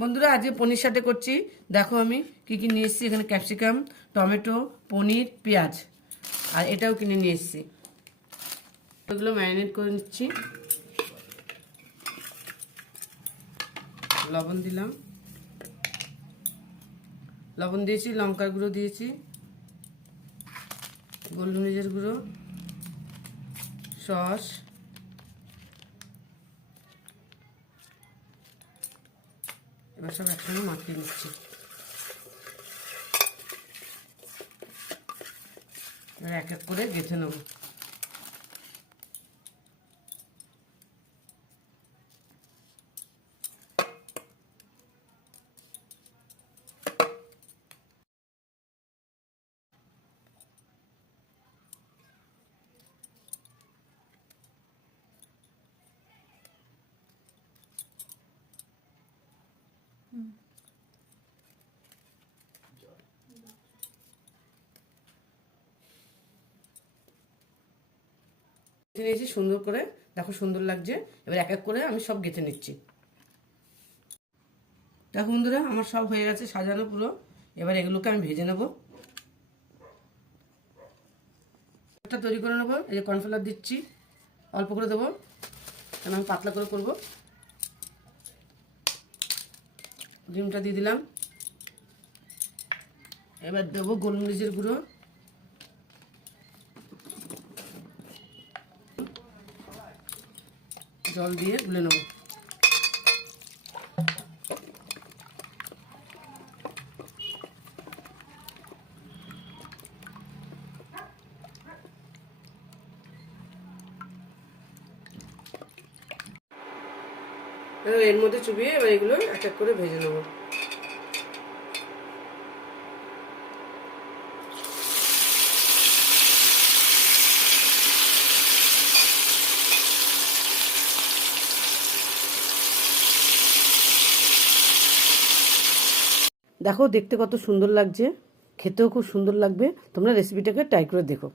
বন্ধুরা আজকে পনির সাথে করছি। দেখো আমি কি কি নিয়ে এসেছি। এখানে ক্যাপসিকাম, টমেটো, পনির, পেঁয়াজ আর এটাও কিনে নিয়ে এসেছি। এগুলো ম্যারিনেট করে নিচ্ছি। লবণ দিলাম, লবণ দিয়েছি, লঙ্কার গুঁড়ো দিয়েছি, গোলমরিচের গুঁড়ো, সস, এবার সব একসঙ্গে মাখিয়ে নিচ্ছি। এবার এক এক করে গেঁথে নেব। গেঁথে নিয়েছি সুন্দর করে, দেখো সুন্দর লাগছে। এবার এক এক করে আমি সব গেঁথে নিচ্ছি। দেখো বন্ধুরা আমার সব হয়ে গেছে সাজানো পুরো। এবার এগুলোকে আমি ভেজে নেব। একটা তৈরি করে নেবো। এই যে কর্নফ্লাওয়ার দিচ্ছি, অল্প করে দেবো কেন আমি পাতলা করে করবো। ডিমটা দিয়ে দিলাম। এবার দেবো গোলমরিচের গুঁড়ো, জল দিয়ে গুলে নেব। এর মধ্যে চুবিয়ে এবার এগুলো এক এক করে ভেজে নেব। দেখো দেখতে কত সুন্দর লাগছে, খেতেও খুব সুন্দর লাগবে। তোমরা রেসিপিটাকে ট্রাই করে দেখো।